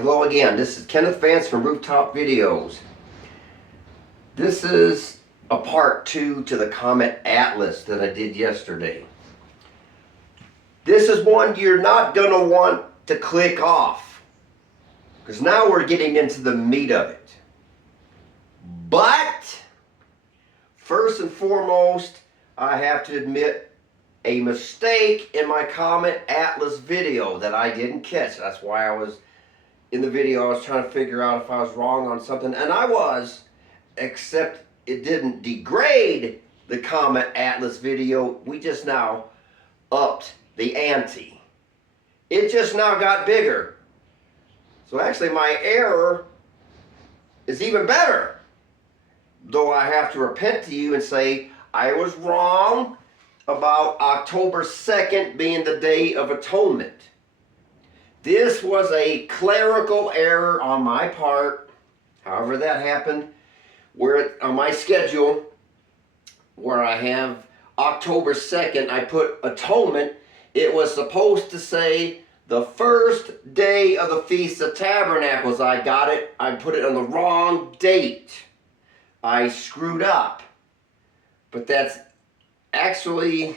Hello again, this is Kenneth Vance from Rooftop Videos. This is a part 2 to the Comet Atlas that I did yesterday. This is one you're not going to want to click off, because now we're getting into the meat of it. But, first and foremost, I have to admit a mistake in my Comet Atlas video that I didn't catch. That's why I was in the video, I was trying to figure out if I was wrong on something, and I was, except it didn't degrade the Comet Atlas video. We just now upped the ante. It just now got bigger. So actually my error is even better. Though I have to repent to you and say I was wrong about October 2nd being the Day of Atonement. This was a clerical error on my part, however that happened, where on my schedule, where I have October 2nd, I put Atonement. It was supposed to say the first day of the Feast of Tabernacles. I got it. I put it on the wrong date. I screwed up. But that's actually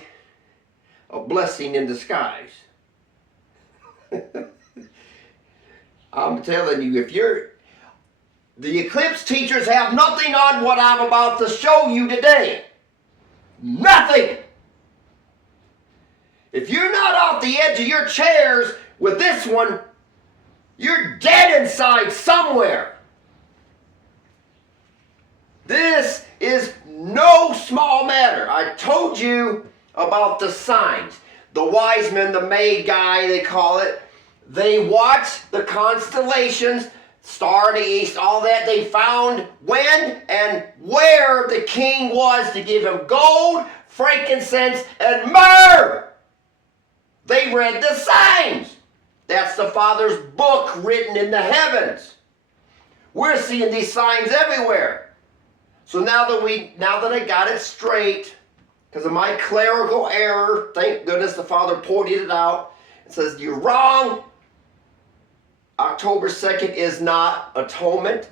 a blessing in disguise. I'm telling you, the eclipse teachers have nothing on what I'm about to show you today. Nothing. If you're not off the edge of your chairs with this one, you're dead inside somewhere. This is no small matter. I told you about the signs. The wise men, the Magi, they call it. They watched the constellations, star in the east, all that. They found when and where the king was to give him gold, frankincense, and myrrh. They read the signs. That's the Father's book written in the heavens. We're seeing these signs everywhere. So now that I got it straight, because of my clerical error, thank goodness the Father pointed it out. It says, you're wrong. October 2nd is not Atonement.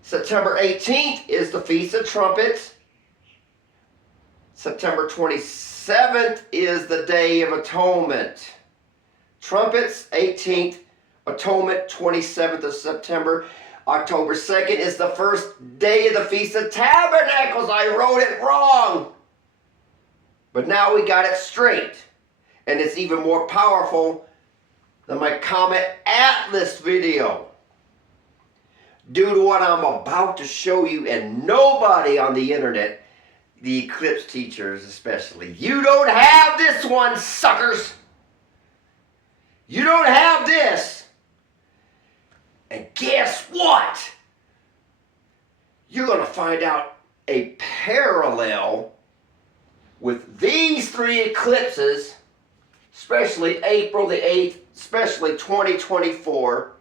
September 18th is the Feast of Trumpets. September 27th is the Day of Atonement. Trumpets, 18th. Atonement, 27th of September. October 2nd is the first day of the Feast of Tabernacles. I wrote it wrong. But now we got it straight. And it's even more powerful than my Comet Atlas video. Due to what I'm about to show you, and nobody on the internet, the eclipse teachers especially, you don't have this one, suckers. You don't have this. And guess what? You're going to find out a parallel with these three eclipses, especially April the 8th, especially 2024,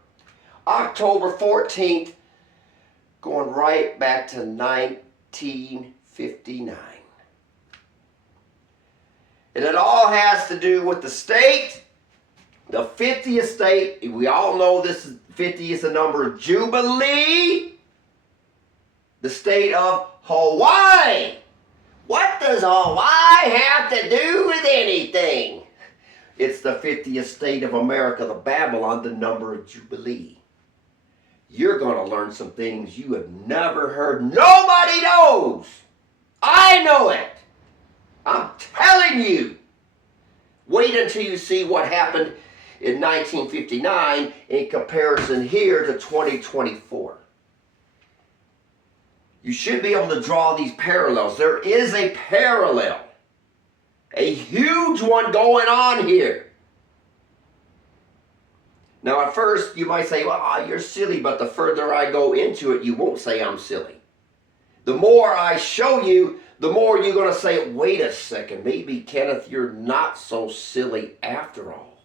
October 14th, going right back to 1959. And it all has to do with the state, the 50th state. We all know this is 50 is the number of Jubilee. The state of Hawaii. What does Hawaii have to do with anything? It's the 50th state of America, the Babylon, the number of Jubilee. You're going to learn some things you have never heard. Nobody knows. I know it. I'm telling you. Wait until you see what happened in 1959 in comparison here to 2024. You should be able to draw these parallels. There is a parallel. A huge one going on here. Now at first you might say, well, you're silly, but the further I go into it, you won't say I'm silly. The more I show you, the more you're going to say, wait a second, maybe, Kenneth, you're not so silly after all.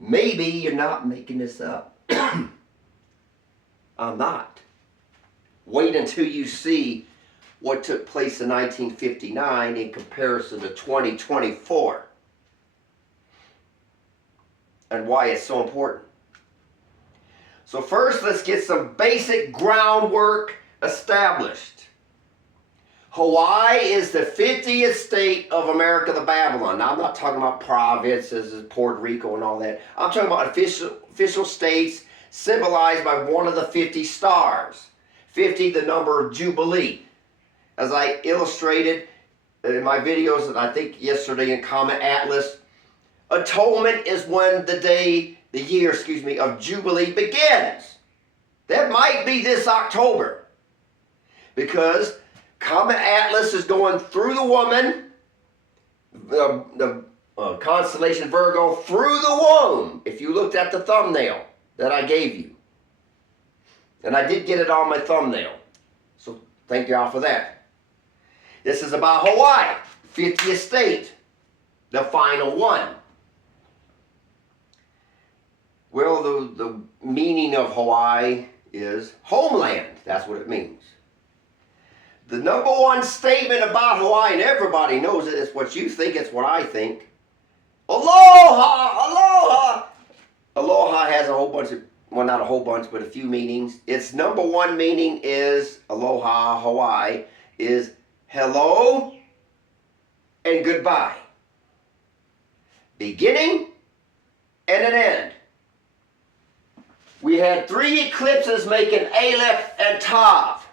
Maybe you're not making this up. I'm not. Wait until you see what took place in 1959 in comparison to 2024. And why it's so important. So first, let's get some basic groundwork established. Hawaii is the 50th state of America the Babylon. Now, I'm not talking about provinces, Puerto Rico and all that. I'm talking about official states symbolized by one of the 50 stars. 50, the number of Jubilee. As I illustrated in my videos, and I think yesterday in Comet Atlas, Atonement is when the year of Jubilee begins. That might be this October, because Comet Atlas is going through the woman, the constellation Virgo, through the womb, if you looked at the thumbnail that I gave you. And I did get it on my thumbnail, so thank y'all for that. This is about Hawaii, 50th state, the final one. Well, the meaning of Hawaii is homeland. That's what it means. The number one statement about Hawaii, and everybody knows it, it's what you think, it's what I think. Aloha! Aloha! Aloha has a whole bunch of, well, not a whole bunch, but a few meanings. Its number one meaning is, aloha, Hawaii, is hello and goodbye. Beginning and an end. We had 3 eclipses making Aleph and Tav,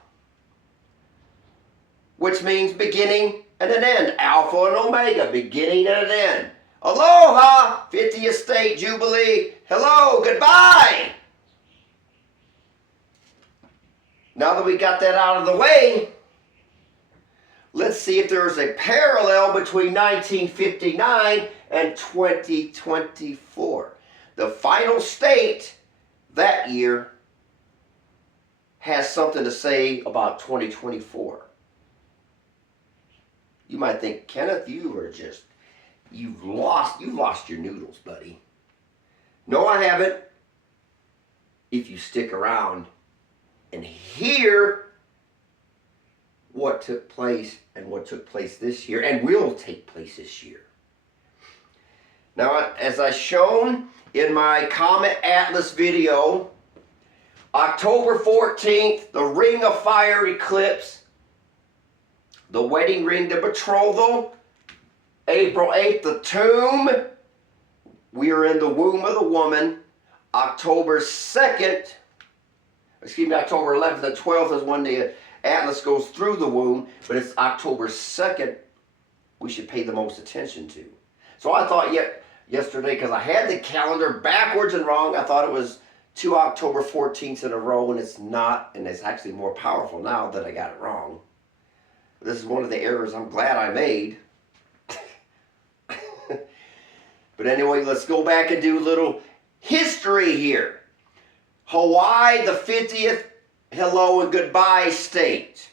which means beginning and an end. Alpha and Omega, beginning and an end. Aloha, 50th state, Jubilee. Hello, goodbye. Now that we got that out of the way, let's see if there's a parallel between 1959 and 2024. The final state that year has something to say about 2024. You might think, Kenneth, you've lost your noodles, buddy. No, I haven't. If you stick around and hear what took place and what took place this year and will take place this year. Now, as I shown in my Comet Atlas video, October 14th, the Ring of Fire eclipse, the wedding ring, the betrothal, April 8th, the tomb, we are in the womb of the woman, October 11th, the 12th is when the Atlas goes through the womb, but it's October 2nd we should pay the most attention to. So I thought yesterday, because I had the calendar backwards and wrong, I thought it was 2 October 14th in a row, and it's not, and it's actually more powerful now that I got it wrong. This is one of the errors I'm glad I made. But anyway, let's go back and do a little history here. Hawaii, the 50th hello and goodbye state.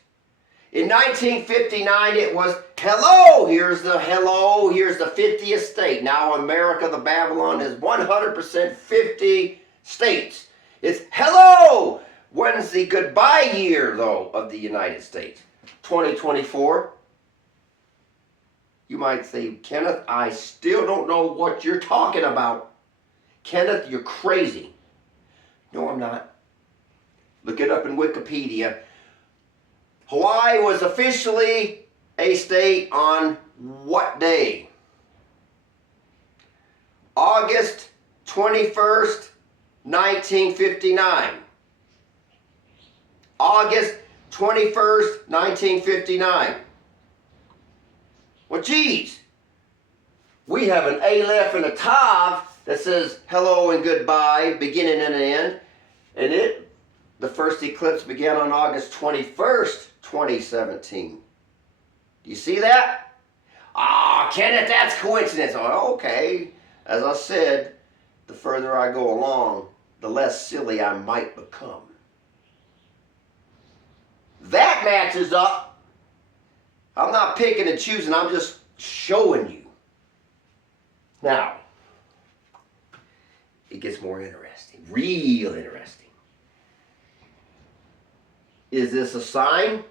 In 1959, it was hello, here's the 50th state. Now America, the Babylon, is 100% 50 states. It's hello. When's the goodbye year, though, of the United States? 2024. You might say, Kenneth, I still don't know what you're talking about. Kenneth, you're crazy. No, I'm not. Look it up in Wikipedia. Hawaii was officially a state on what day? August 21st, 1959. August 21st, 1959. Well, geez. We have an Aleph and a Tav that says hello and goodbye, beginning and an end. And the first eclipse began on August 21st, 2017. Do you see that? Ah, Kenneth, that's coincidence. Oh, okay. As I said, the further I go along, the less silly I might become. That matches up. I'm not picking and choosing, I'm just showing you. Now, it gets more interesting, real interesting. Is this a sign?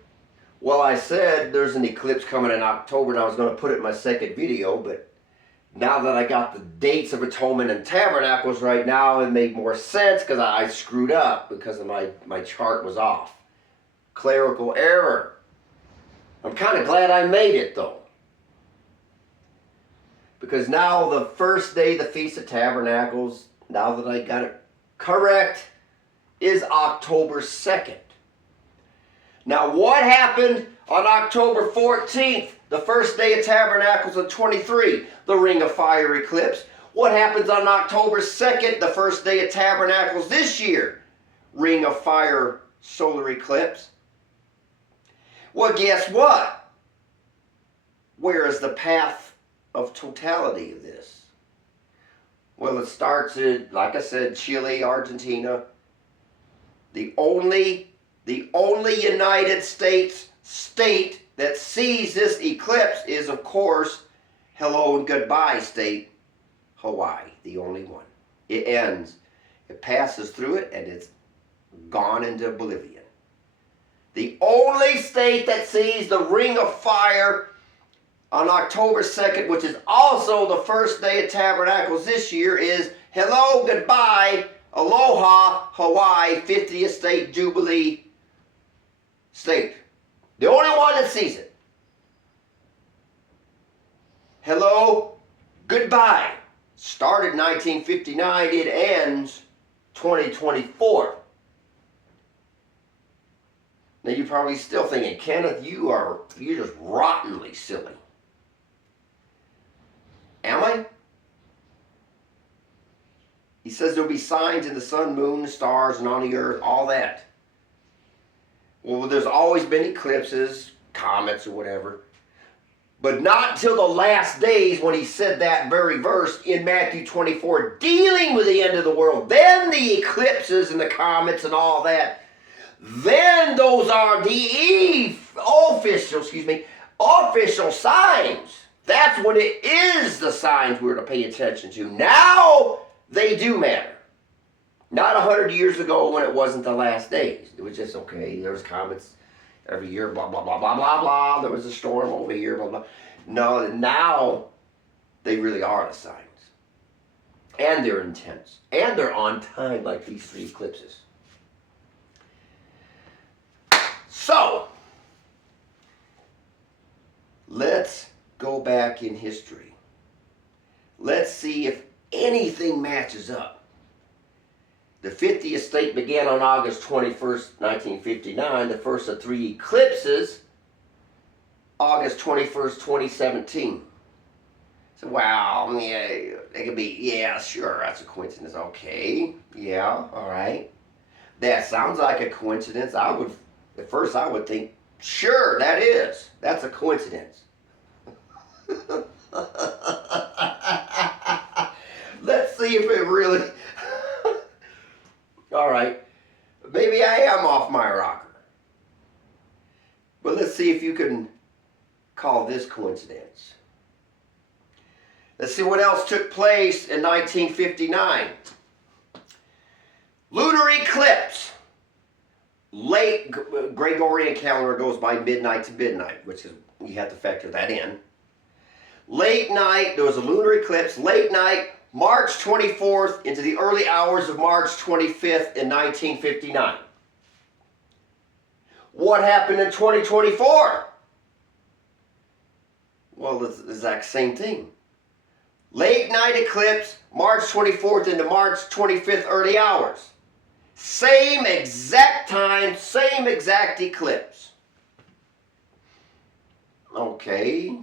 Well, I said there's an eclipse coming in October, and I was going to put it in my second video, but Now that I got the dates of Atonement and Tabernacles right now, it made more sense because I screwed up because of my chart was off. Clerical error. I'm kind of glad I made it though. Because now the first day, the Feast of Tabernacles, now that I got it correct, is October 2nd. Now what happened on October 14th, the first day of Tabernacles of 23, the Ring of Fire eclipse? What happens on October 2nd, the first day of Tabernacles this year? Ring of Fire solar eclipse. Well, guess what? Where is the path of totality of this? Well, it starts in, like I said, Chile, Argentina. The only United States state that sees this eclipse is, of course, hello and goodbye state, Hawaii, the only one. It ends. It passes through it and it's gone into oblivion. The only state that sees the Ring of Fire on October 2nd, which is also the first day of Tabernacles this year, is hello, goodbye, aloha, Hawaii, 50th state Jubilee state. The only one that sees it. Hello, goodbye. Started 1959, it ends 2024. Now you're probably still thinking, Kenneth, you're just rottenly silly. Am I? He says there'll be signs in the sun, moon, stars, and on the earth, all that. Well, there's always been eclipses, comets, or whatever. But not until the last days when he said that very verse in Matthew 24, dealing with the end of the world. Then the eclipses and the comets and all that. Then those are the official signs. That's when it is the signs we're to pay attention to. Now they do matter. Not 100 years ago when it wasn't the last days. It was just, okay, there was comets every year, blah, blah, blah, blah, blah, blah. There was a storm over here, blah, blah. No, now they really are the signs. And they're intense. And they're on time like these three eclipses. So, let's go back in history. Let's see if anything matches up. The 50th state began on August 21st, 1959. The first of three eclipses, August 21st, 2017. So, wow, yeah, it could be, yeah, sure, that's a coincidence. Okay, yeah, all right. That sounds like a coincidence. At first I would think, sure, that's a coincidence. Let's see if it really... All right, maybe I am off my rocker. But let's see if you can call this coincidence. Let's see what else took place in 1959. Lunar eclipse. Late Gregorian calendar goes by midnight to midnight, which is, you have to factor that in. Late night, there was a lunar eclipse, late night, March 24th into the early hours of March 25th in 1959. What happened in 2024? Well, it's the exact same thing. Late night eclipse, March 24th into March 25th early hours. Same exact time, same exact eclipse. Okay.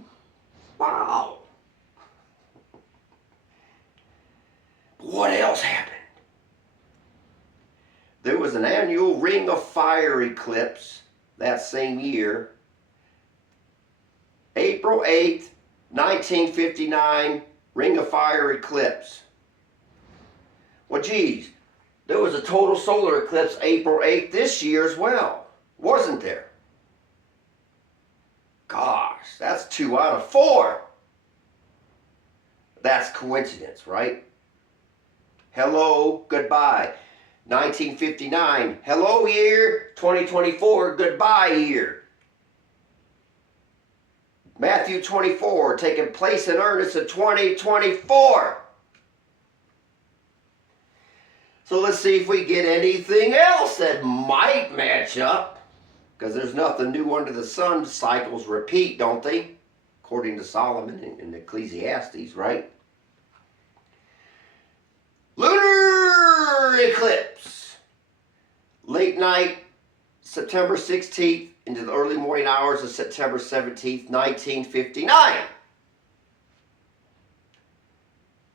Wow. What else happened? There was an annual Ring of Fire eclipse that same year. April 8th, 1959, Ring of Fire eclipse. Well, geez, there was a total solar eclipse April 8th this year as well, wasn't there? Gosh, that's 2 out of 4. That's coincidence, right? Hello, goodbye. 1959, hello year. 2024, goodbye year. Matthew 24, taking place in earnest in 2024. So let's see if we get anything else that might match up. Because there's nothing new under the sun. Cycles repeat, don't they? According to Solomon in Ecclesiastes, right? Lunar eclipse. Late night, September 16th into the early morning hours of September 17th, 1959.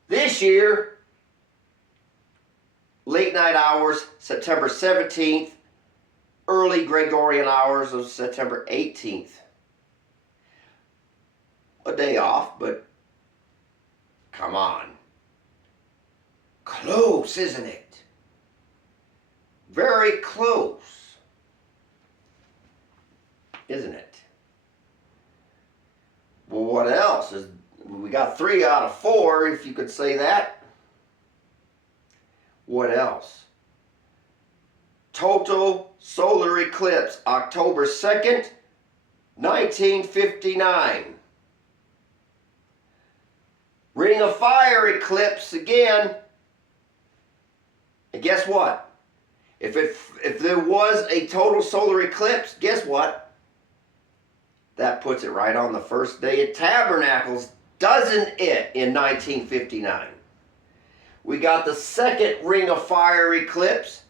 This year, late night hours, September 17th, early Gregorian hours of September 18th. A day off, but come on. Close, isn't it? Very close, isn't it? Well, what else? We got 3 out of 4, if you could say that. What else? Total solar eclipse, October 2nd, 1959. Ring of Fire eclipse again. And guess what? If there was a total solar eclipse, guess what? That puts it right on the first day of Tabernacles, doesn't it, in 1959? We got the second Ring of Fire eclipse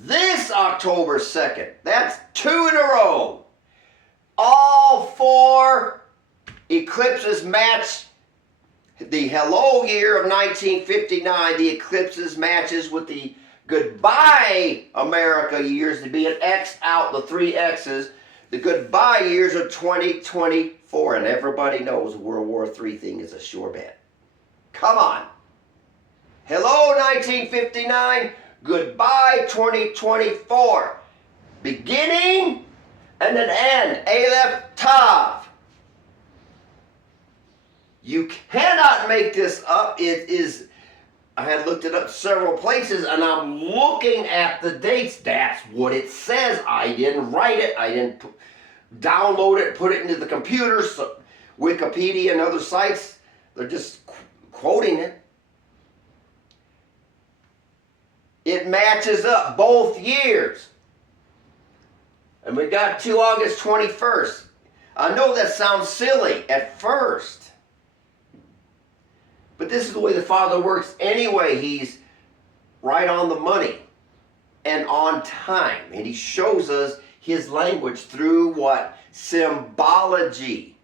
this October 2nd. That's 2 in a row. All 4 eclipses match the hello year of 1959. The eclipses matches with the goodbye America years, to be an X out, the 3 X's. The goodbye years of 2024. And everybody knows the World War III thing is a sure bet. Come on. Hello 1959. Goodbye 2024. Beginning and an end. Aleph Tav. You cannot make this up. It is, I had looked it up several places, and I'm looking at the dates. That's what it says. I didn't write it. I didn't download it, put it into the computer. So Wikipedia and other sites, they're just quoting it. It matches up both years. And we got to August 21st. I know that sounds silly at first. But this is the way the Father works anyway. He's right on the money and on time. And He shows us His language through what? Symbology.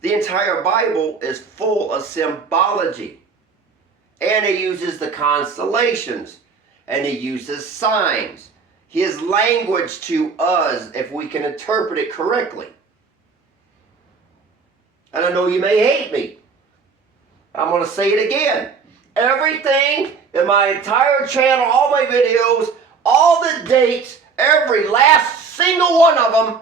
The entire Bible is full of symbology. And He uses the constellations. And He uses signs. His language to us, if we can interpret it correctly. And I know you may hate me. I'm going to say it again. Everything in my entire channel, all my videos, all the dates, every last single one of them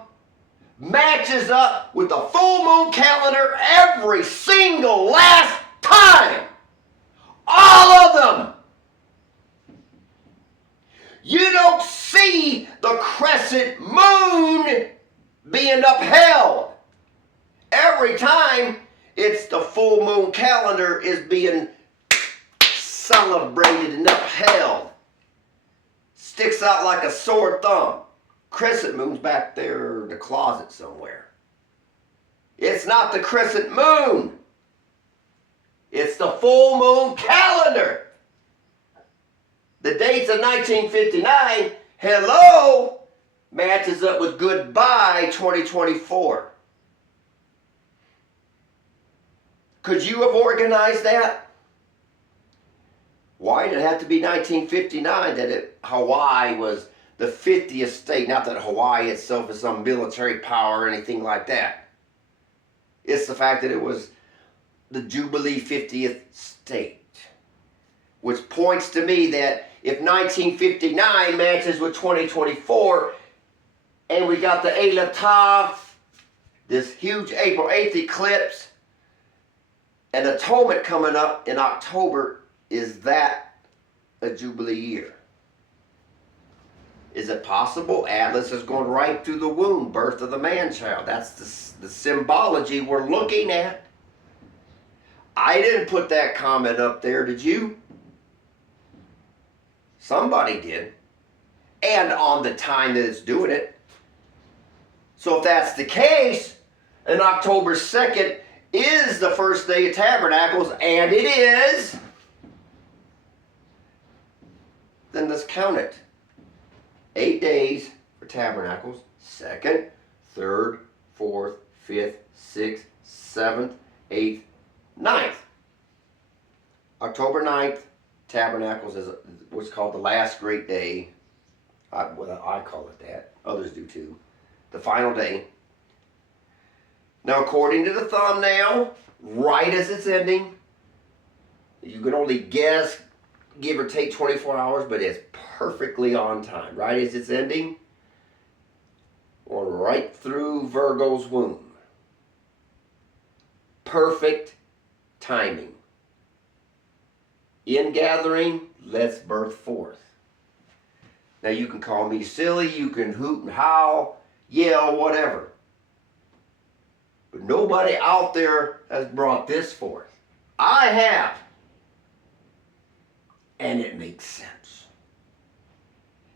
matches up with the full moon calendar every single last time. All of them. You don't see the crescent moon being upheld. Every time it's the full moon calendar is being celebrated and upheld. Sticks out like a sore thumb. Crescent moon's back there in the closet somewhere. It's not the crescent moon. It's the full moon calendar. The dates of 1959, hello, matches up with goodbye 2024. Could you have organized that? Why did it have to be 1959 that Hawaii was the 50th state? Not that Hawaii itself is some military power or anything like that. It's the fact that it was the Jubilee 50th state. Which points to me that if 1959 matches with 2024, and we got the Aleph Tav, this huge April 8th eclipse, and Atonement coming up in October, is that a Jubilee year? Is it possible? Atlas is going right through the womb, birth of the man-child. That's the symbology we're looking at. I didn't put that comment up there, did you? Somebody did. And on the time that it's doing it. So if that's the case, and October 2nd is the first day of Tabernacles, and it is, then let's count it. 8 days for Tabernacles. 2nd, 3rd, 4th, 5th, 6th, 7th, 8th, 9th. October 9th, Tabernacles is what's called the last great day. I call it that. Others do too. The final day. Now, according to the thumbnail, right as it's ending, you can only guess, give or take 24 hours, but it's perfectly on time. Right as it's ending, or right through Virgo's womb. Perfect timing. Ingathering, let's birth forth. Now you can call me silly, you can hoot and howl, yell, whatever. But nobody out there has brought this forth. I have. And it makes sense.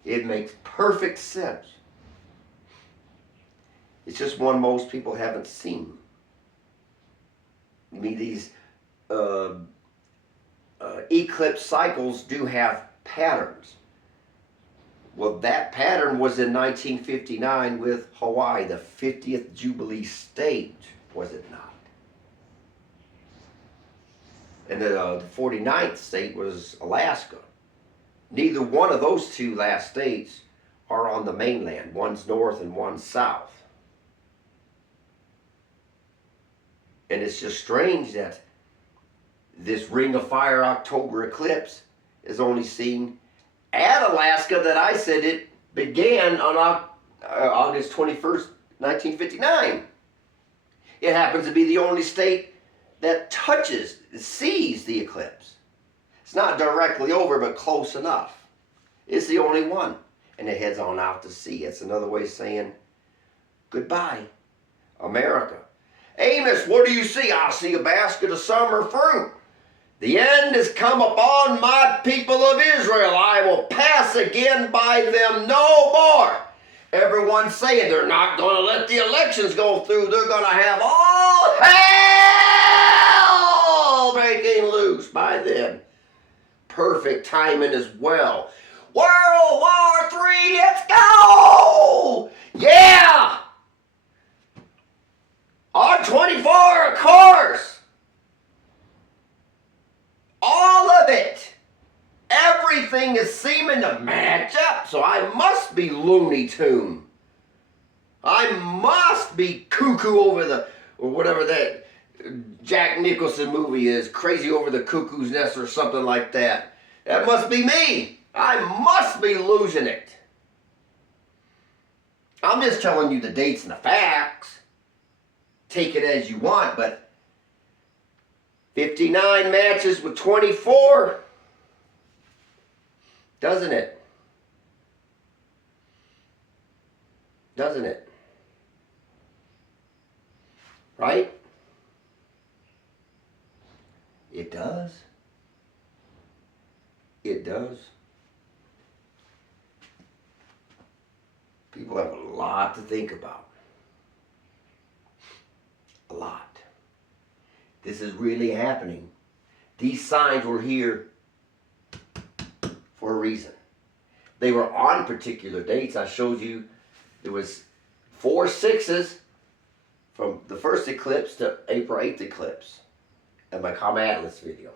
It makes perfect sense. It's just one most people haven't seen. I mean, these eclipse cycles do have patterns. Well, that pattern was in 1959 with Hawaii, the 50th Jubilee state, was it not? And the 49th state was Alaska. Neither one of those two last states are on the mainland. One's north and one's south. And it's just strange that this Ring of Fire October eclipse is only seen at Alaska, that I said it began on August 21st, 1959. It happens to be the only state that sees the eclipse. It's not directly over, but close enough. It's the only one. And it heads on out to sea. It's another way of saying goodbye, America. Amos, what do you see? I see a basket of summer fruit. The end has come upon my people of Israel. I will pass again by them no more. Everyone's saying they're not going to let the elections go through. They're going to have all hell breaking loose by then. Perfect timing as well. World War III, let's go! Yeah! R24, of course! All of it. Everything is seeming to match up, so I must be Looney Tune. I must be cuckoo over the, or whatever that Jack Nicholson movie is, Crazy Over the Cuckoo's Nest or something like that. That must be me. I must be losing it. I'm just telling you the dates and the facts. Take it as you want, but 59 matches with 24, doesn't it? Doesn't it? Right? It does. It does. People have a lot to think about. A lot. This is really happening. These signs were here for a reason. They were on particular dates. I showed you there was 4 6s from the first eclipse to April 8th eclipse in my Comet Atlas video.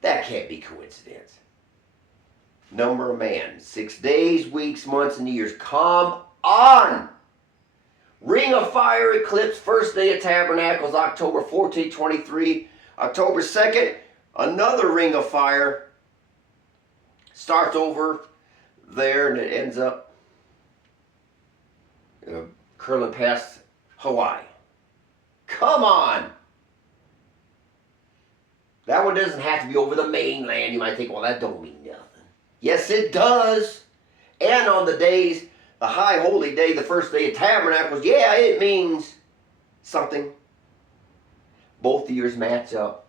That can't be coincidence. Number of man. 6 days, weeks, months, and years. Come on! Ring of Fire eclipse, first day of Tabernacles, October 14, 23. October 2nd, another Ring of Fire. Starts over there and it ends up curling past Hawaii. Come on! That one doesn't have to be over the mainland. You might think, well, that don't mean nothing. Yes, it does. And on the days, the high holy day, the first day of tabernacles, yeah, it means something. Both years match up.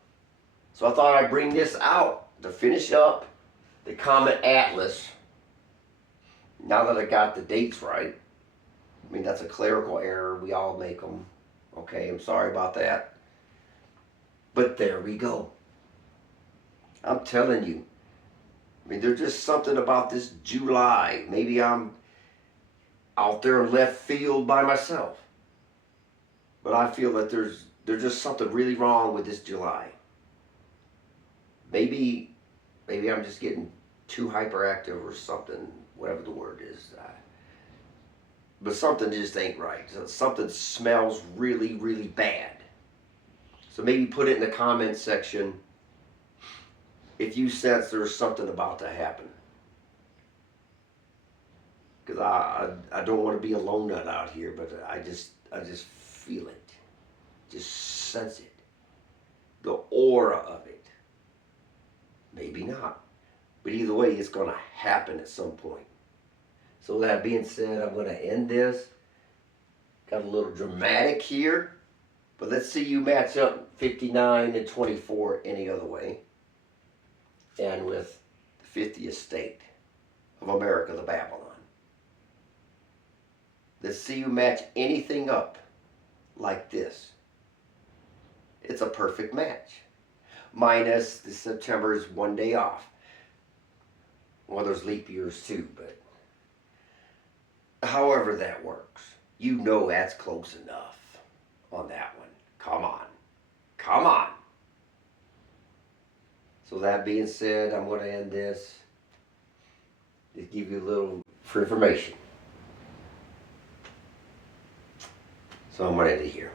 So I thought I'd bring this out to finish up the Comet Atlas. Now that I got the dates right. I mean, that's a clerical error. We all make them. Okay, I'm sorry about that. But there we go. I'm telling you. I mean, there's just something about this July. Maybe I'm out there in left field by myself. But I feel that there's just something really wrong with this July. Maybe I'm just getting too hyperactive or something, whatever the word is. But something just ain't right. Something smells really, really bad. So maybe put it in the comments section if you sense there's something about to happen. Because I don't want to be a lone nut out here, but I just feel it. Just sense it. The aura of it. Maybe not. But either way, it's going to happen at some point. So that being said, I'm going to end this. Got a little dramatic here. But let's see you match up 59 and 24 any other way. And with the 50th state of America, the Babylon. Let's see you match anything up like this. It's a perfect match. Minus the September is one day off. Well, there's leap years too, but however that works, you know that's close enough on that one. Come on. Come on. So that being said, I'm going to end this. Just give you a little for information. So I'm going to end it here.